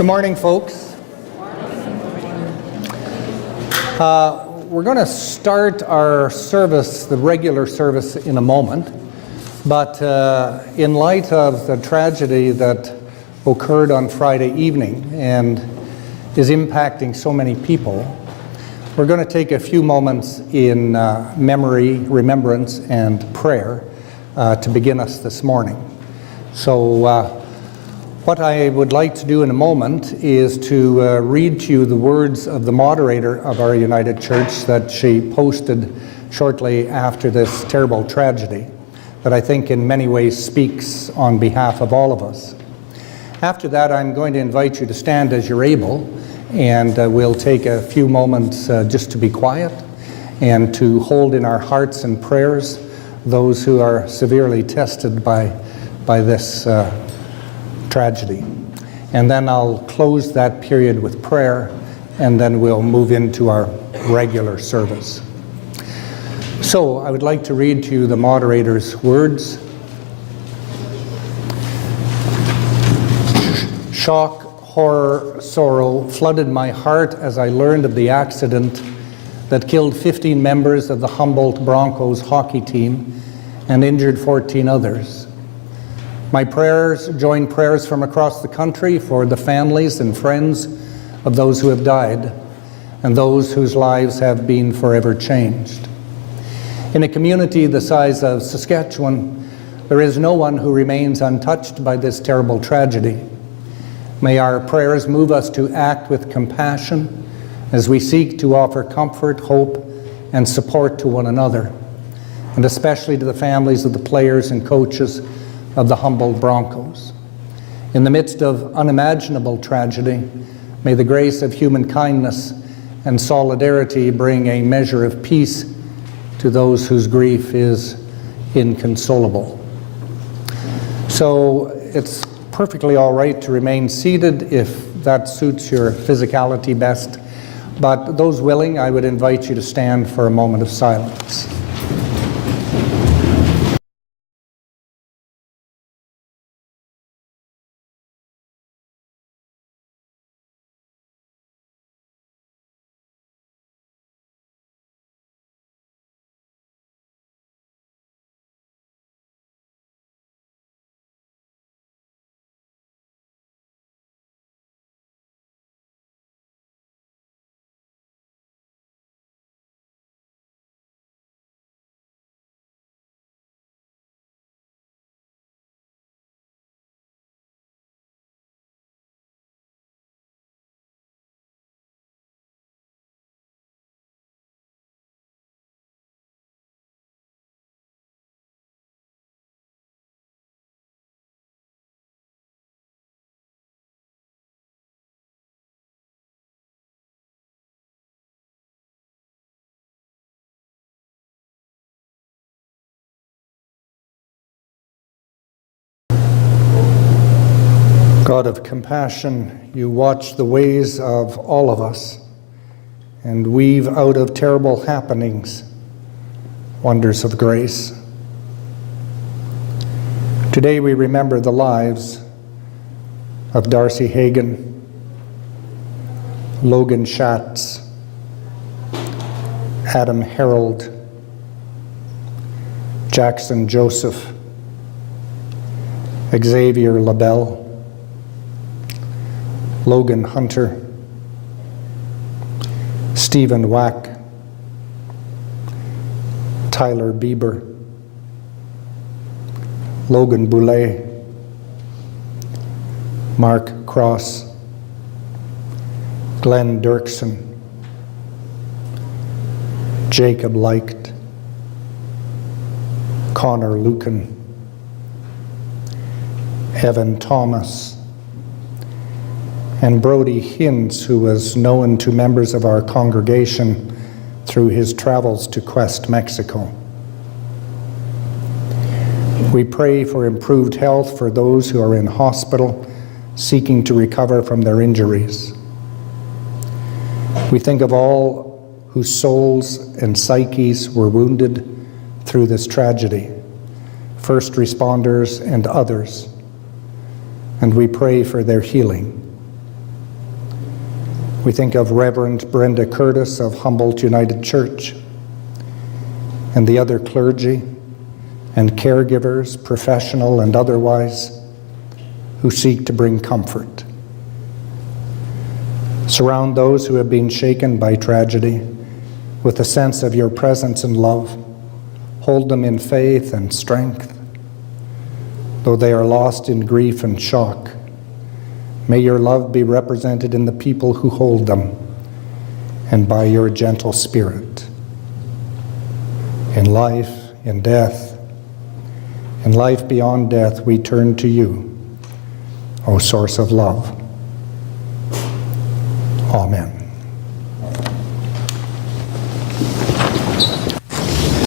Good morning, folks. We're going to start our service, the regular service, in a moment. But in light of the tragedy that occurred on Friday evening and is impacting so many people, we're going to take a few moments in memory, remembrance, and prayer to begin us this morning. So what I would like to do in a moment is to read to you the words of the moderator of our United Church that she posted shortly after this terrible tragedy that I think in many ways speaks on behalf of all of us. After that, I'm going to invite you to stand as you're able, and we'll take a few moments just to be quiet and to hold in our hearts and prayers those who are severely tested by this tragedy. And then I'll close that period with prayer, and then we'll move into our regular service. So I would like to read to you the moderator's words. Shock, horror, sorrow flooded my heart as I learned of the accident that killed 15 members of the Humboldt Broncos hockey team and injured 14 others. My prayers join prayers from across the country for the families and friends of those who have died and those whose lives have been forever changed. In a community the size of Saskatchewan, there is no one who remains untouched by this terrible tragedy. May our prayers move us to act with compassion as we seek to offer comfort, hope, and support to one another, and especially to the families of the players and coaches of the Humboldt Broncos. In the midst of unimaginable tragedy, may the grace of human kindness and solidarity bring a measure of peace to those whose grief is inconsolable. So it's perfectly all right to remain seated if that suits your physicality best, but those willing, I would invite you to stand for a moment of silence. God of compassion, you watch the ways of all of us and weave out of terrible happenings wonders of grace. Today we remember the lives of Darcy Hagan, Logan Schatz, Adam Harold, Jackson Joseph, Xavier LaBelle, Logan Hunter, Stephen Wack, Tyler Bieber, Logan Boulay, Mark Cross, Glenn Dirksen, Jacob Leicht, Connor Lucan, Evan Thomas, and Brody Hinds, who was known to members of our congregation through his travels to Quest, Mexico. We pray for improved health for those who are in hospital seeking to recover from their injuries. We think of all whose souls and psyches were wounded through this tragedy, first responders and others, and we pray for their healing. We think of Reverend Brenda Curtis of Humboldt United Church and the other clergy and caregivers, professional and otherwise, who seek to bring comfort. Surround those who have been shaken by tragedy with a sense of your presence and love. Hold them in faith and strength. Though they are lost in grief and shock, may your love be represented in the people who hold them and by your gentle spirit. In life, in death, in life beyond death, we turn to you, O source of love. Amen.